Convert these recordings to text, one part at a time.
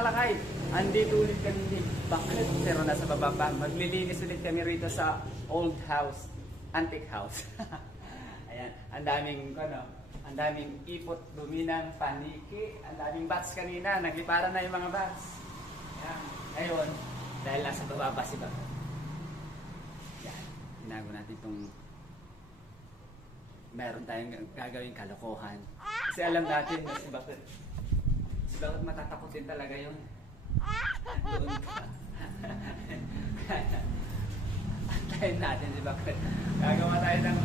nakalakay. Andito ulit kami ni Bakit, pero nasa baba pa. Maglilinis ulit kami rito sa old house, antique house. Ayan, ang daming ipot, duminang, paniki, ang daming bats kanina, nagliparan na yung mga bats. Ayan, ngayon, dahil nasa baba pa si Bakit. Yan, tinago natin itong meron tayong gagawing kalokohan. Kasi alam natin na si Bakit matatakotin talaga yun. Doon ka. Antayin natin si Bakit. Gagawa tayo ng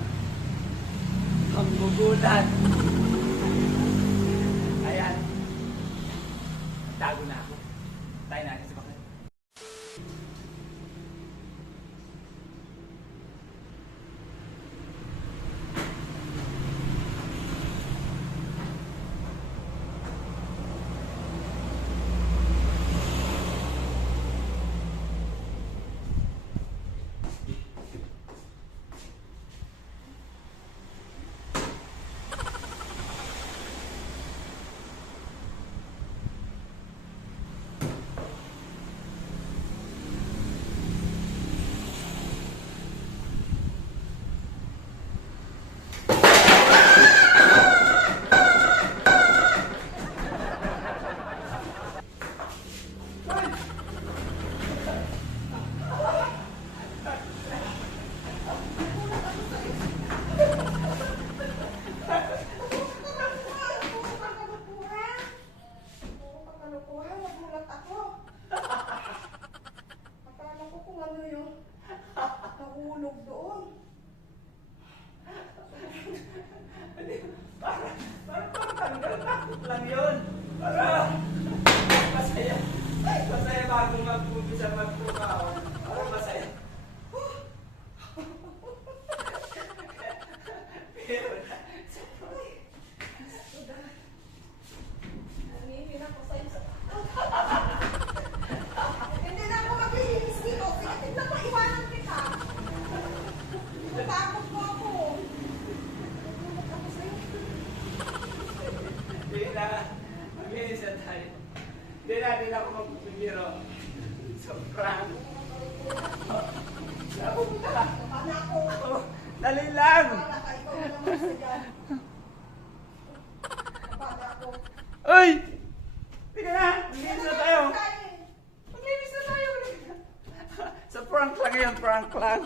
panggugulat. Ayan. Tago na ako. Antayin natin si Bakit. Nahulog doon. Takot lang yun. Para masaya. Masaya bago mag-umpisa magpukaw. Para masaya. Pero Nangihin ako sa'yo sa hindi na ako maglinis dito. Sige, tignan mo, iwanan kita. Natakot mo ako. Nagulog ako sa'yo. hindi na. Maglinis na tayo. Hindi ako magpipigiro. Sobrang. Napunta ka. Paano ako? Dali lang. Paano ka? Ikaw naman siya. Paano ako? Uy! Tika na! Maglinis na tayo! Maglinis na tayo. Sa prank lang yun, prank lang.